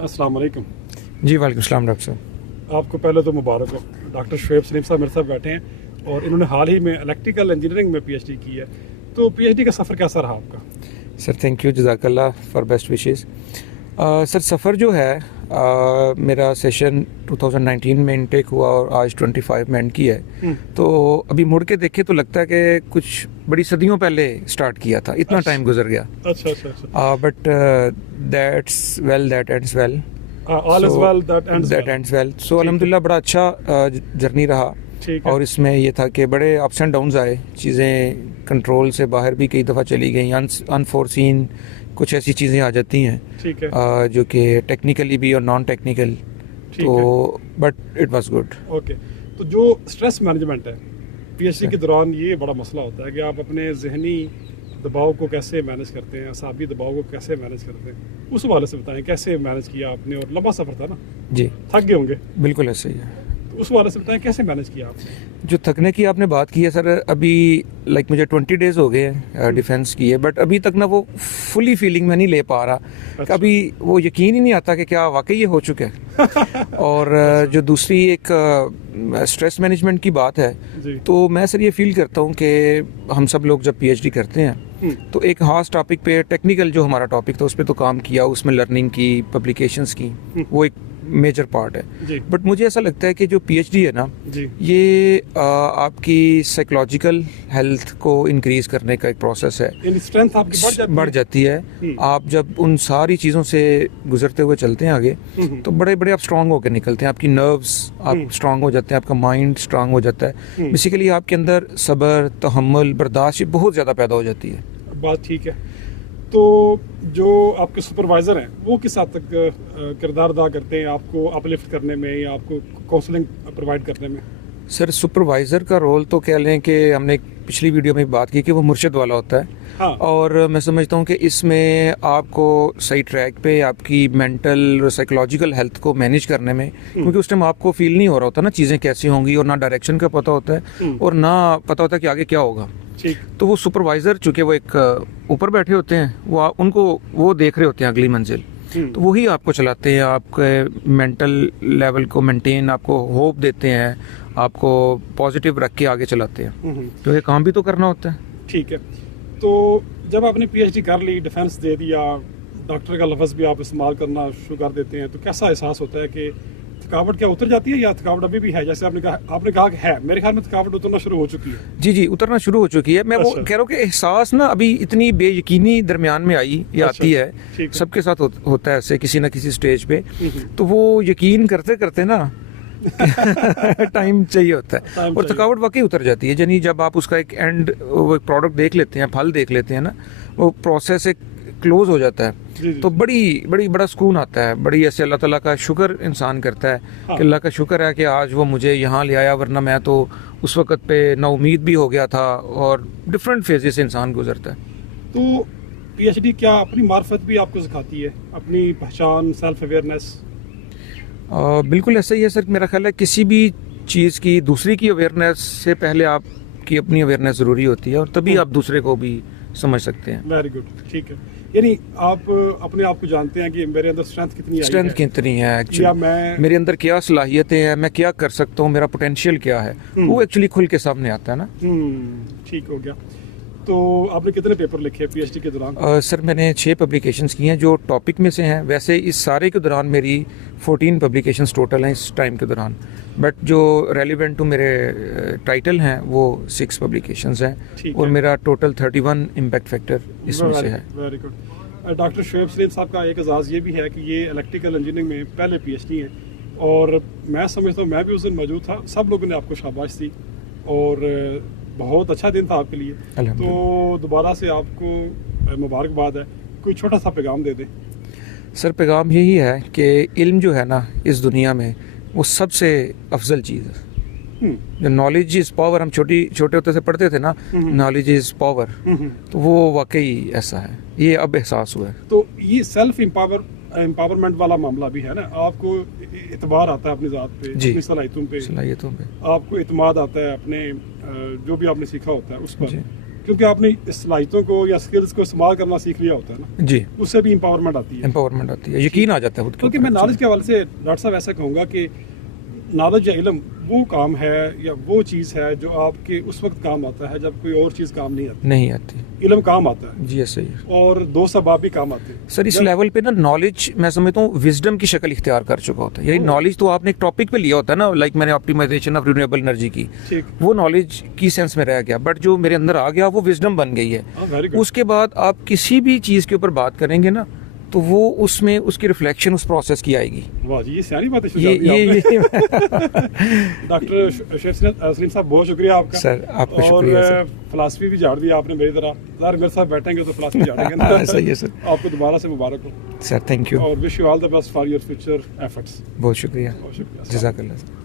अस्सलाम वालेकुम। जी वालेकुम सलाम डॉक्टर साहब। आपको पहले तो मुबारक हो। डॉक्टर शुएब सलीम साहब मेरे साथ बैठे हैं और इन्होंने हाल ही में इलेक्ट्रिकल इंजीनियरिंग में पीएचडी की है। तो पीएचडी का सफ़र कैसा रहा आपका? सर थैंक यू, जज़ाकल्लाह फॉर बेस्ट विशेस। सर सफ़र जो है मेरा सेशन 2019 में इनटेक हुआ और आज 25 में एंड किया है। तो अभी मुड़ के देखे तो लगता है कि कुछ बड़ी सदियों पहले स्टार्ट किया था, इतना टाइम गुजर गया। अच्छा। But that's well that ends well, all is well that ends well. So अल्हम्दुलिल्लाह बड़ा अच्छा जर्नी रहा। और इसमें ये था कि बड़े अप्स एंड डाउन्स आए, चीज़ें कंट्रोल से बाहर भी कई दफ़ा चली गई, अनफोर्सीन कुछ ऐसी चीज़ें आ जाती हैं जो कि टेक्निकली भी और नॉन टेक्निकल, तो but it was good. Okay, तो जो स्ट्रेस मैनेजमेंट है पीएचडी के दौरान, ये बड़ा मसला होता है कि आप अपने जहनी दबाव को कैसे मैनेज करते हैं, असाबी दबाव को कैसे मैनेज करते हैं, उस हवाले से बताएं कैसे मैनेज किया आपने। और लंबा सफ़र था ना जी, थक गए होंगे। बिल्कुल ऐसे ही है, तो उस हवाले से बताएं कैसे मैनेज किया आपने। जो थकने की आपने बात की है सर, अभी मुझे 20 डेज हो गए हैं डिफेंस किए, बट अभी तक ना वो फुली फीलिंग में नहीं ले पा रहा। अच्छा। कभी वो यकीन ही नहीं आता कि क्या वाकई ये हो चुका है। और जो दूसरी एक स्ट्रेस मैनेजमेंट की बात है, तो मैं सर ये फील करता हूँ कि हम सब लोग जब पीएचडी करते हैं तो एक खास टॉपिक पे, टेक्निकल जो हमारा टॉपिक था उस पर तो काम किया, उसमें लर्निंग की, पब्लिकेशंस की, वो एक मेजर पार्ट है। बट मुझे ऐसा लगता है कि जो पीएचडी है ना, ये आपकी साइकोलॉजिकल हेल्थ को इंक्रीज करने का एक प्रोसेस है। स्ट्रेंथ आपकी बढ़ जाती है। आप जब उन सारी चीज़ों से गुजरते हुए चलते हैं आगे, तो बड़े बड़े आप स्ट्रांग होकर निकलते हैं। आपकी नर्व्स आप स्ट्रांग हो जाते हैं, आपका माइंड स्ट्रांग हो जाता है। बेसिकली आपके अंदर सब्र, तहम्मुल, बर्दाश्त बहुत ज़्यादा पैदा हो जाती है। बात ठीक है। तो जो आपके सुपरवाइज़र हैं वो किस हद तक किरदार अदा करते हैं आपको अपलिफ्ट करने में या आपको काउंसलिंग प्रोवाइड करने में? सर सुपरवाइज़र का रोल तो कह लें कि हमने पिछली वीडियो में बात की कि वो मुर्शिद वाला होता है। हाँ। और मैं समझता हूँ कि इसमें आपको सही ट्रैक पे आपकी मेंटल और साइकोलॉजिकल हेल्थ को मैनेज करने में, क्योंकि उस टाइम आपको फील नहीं हो रहा होता ना चीज़ें कैसी होंगी, और ना डायरेक्शन का पता होता है और ना पता होता है कि आगे क्या होगा। तो वो सुपरवाइज़र चूँकि वो एक ऊपर बैठे होते हैं, वो देख रहे होते हैं अगली मंजिल, तो वही आपको चलाते हैं, आपके मेंटल लेवल को मेंटेन, आपको होप देते हैं, आपको पॉजिटिव रख के आगे चलाते हैं, क्योंकि काम भी तो करना होता है। ठीक है। तो जब आपने पीएचडी कर ली, डिफेंस दे दिया, डॉक्टर का लफ्ज़ भी आप इस्तेमाल करना शुरू कर देते हैं, तो कैसा एहसास होता है कि थकावट क्या उतर जाती है या थकावट अभी भी है? जैसे आपने कहा कि है, मेरे ख्याल में थकावट उतरना शुरू हो चुकी है। जी, उतरना शुरू हो चुकी है। मैं वो कह रहा हूँ कि एहसास ना अभी इतनी बेयकीनी दरमियान में आती है। सबके साथ होता है ऐसे किसी ना किसी स्टेज पे। तो वो यकीन करते करते ना टाइम चाहिए होता है और थकावट वाकई उतर जाती है। यानी जब आप उसका एक एंड प्रोडक्ट देख लेते हैं, फल देख लेते हैं ना, वो प्रोसेस एक क्लोज हो जाता है, तो बड़ा सुकून आता है। बड़ी ऐसे अल्लाह ताला का शुक्र इंसान करता है कि अल्लाह का शुक्र है कि आज वो मुझे यहाँ ले आया, वरना मैं तो उस वक्त पे ना उम्मीद भी हो गया था। और डिफरेंट फेजेस से इंसान गुजरता है। तो पीएचडी क्या अपनी मार्फत भी आपको सिखाती है, अपनी पहचान, सेल्फ अवेयरनेस? बिल्कुल ऐसा ही है सर। मेरा ख्याल है किसी भी चीज़ की दूसरी की अवेयरनेस से पहले आपकी अपनी अवेयरनेस ज़रूरी होती है, और तभी आप दूसरे को भी समझ सकते हैं। वेरी गुड, ठीक है। यानी आप अपने आप को जानते हैं कि मेरे अंदर स्ट्रेंथ कितनी है एक्चुअली, मेरे अंदर क्या सलाहियतें हैं, मैं क्या कर सकता हूँ, मेरा पोटेंशियल क्या है, वो एक्चुअली खुल के सामने आता है ना। ठीक हो गया। तो आपने कितने पेपर लिखे पीएचडी के दौरान? सर मैंने 6 पब्लिकेशंस की हैं जो टॉपिक में से हैं। वैसे इस सारे के दौरान मेरी 14 पब्लिकेशंस टोटल हैं इस टाइम के दौरान, बट जो रेलिवेंट टू मेरे टाइटल हैं वो 6 पब्लिकेशंस हैं, और मेरा टोटल 31 इम्पैक्ट फैक्टर इसमें से है। Very good. Doctor Shoaib Salim साहब का एक एजाज़ ये भी है कि ये इलेक्ट्रिकल इंजीनियरिंग में पहले पीएचडी हैं, और मैं समझता हूँ, मैं भी उस दिन मौजूद था, सब लोगों ने आपको शाबाश दी और बहुत अच्छा दिन था आपके लिए। तो दोबारा से आपको मुबारकबाद है। कोई छोटा सा पैगाम दे दें। सर पैगाम यही है कि इल्म जो है ना इस दुनिया में, वो सबसे अफजल चीज़ है। जो नॉलेज इज़ पावर, हम छोटे होते से पढ़ते थे ना, नॉलेज इज़ पावर, तो वो वाकई ऐसा है, ये अब एहसास हुआ है। तो ये सेल्फ एम्पावरमेंट वाला मामला भी है ना, आपको इतबार आता है अपनी ज़ात पे, अपनी सलाहियतों पे, आपको इतमाद आता है अपने जो भी आपने सीखा होता है उस पर। क्योंकि आपने इस सलाहियतों को या स्किल्स को इस्तेमाल करना सीख लिया होता है ना, जी, उससे भी एम्पावरमेंट आती है। एम्पावरमेंट आती है, यकीन आ जाता है खुद के क्योंकि ऊपर। मैं नॉलेज के हवाले से डॉक्टर साहब ऐसा कहूँगा कि नॉलेज या इल्म वो काम है या वो चीज़ है जो आपके उस वक्त काम आता है जब कोई और चीज़ काम नहीं आती। नहीं आती, इल्म काम आता है जी ऐसे ही। और दो सबब भी काम आते हैं। सर इस लेवल पे ना नॉलेज मैं समझता हूँ विजडम की शक्ल इख्तियार कर चुका होता है। यानी नॉलेज तो आपने एक टॉपिक पे लिया होता है ना, लाइक मैंने ऑप्टिमाइजेशन ऑफ रिन्यूएबल एनर्जी की, ठीक, वो नॉलेज की सेंस में रह गया, बट जो मेरे अंदर आ गया वो विजडम बन गई है। Very good. उसके बाद आप किसी भी चीज़ के ऊपर बात करेंगे ना तो वो उसमें उसकी रिफ्लेक्शन उस प्रोसेस की आएगी। वाह जी, ये सारी बातें ये डॉक्टर सलीम साहब बहुत शुक्रिया आपका सर, आपका और शुक्रिया सर। फिलासफी भी झाड़ दिया आपने मेरी तरह। यार मेरे साथ बैठेंगे तो फिलासफी झाड़ेंगे ना। सही है सर। आपको दोबारा से मुबारक हो सर, थैंक यू, और wish you all the best for your future efforts. बहुत शुक्रिया, बहुत शुक्रिया। जज़ाकल्लाह।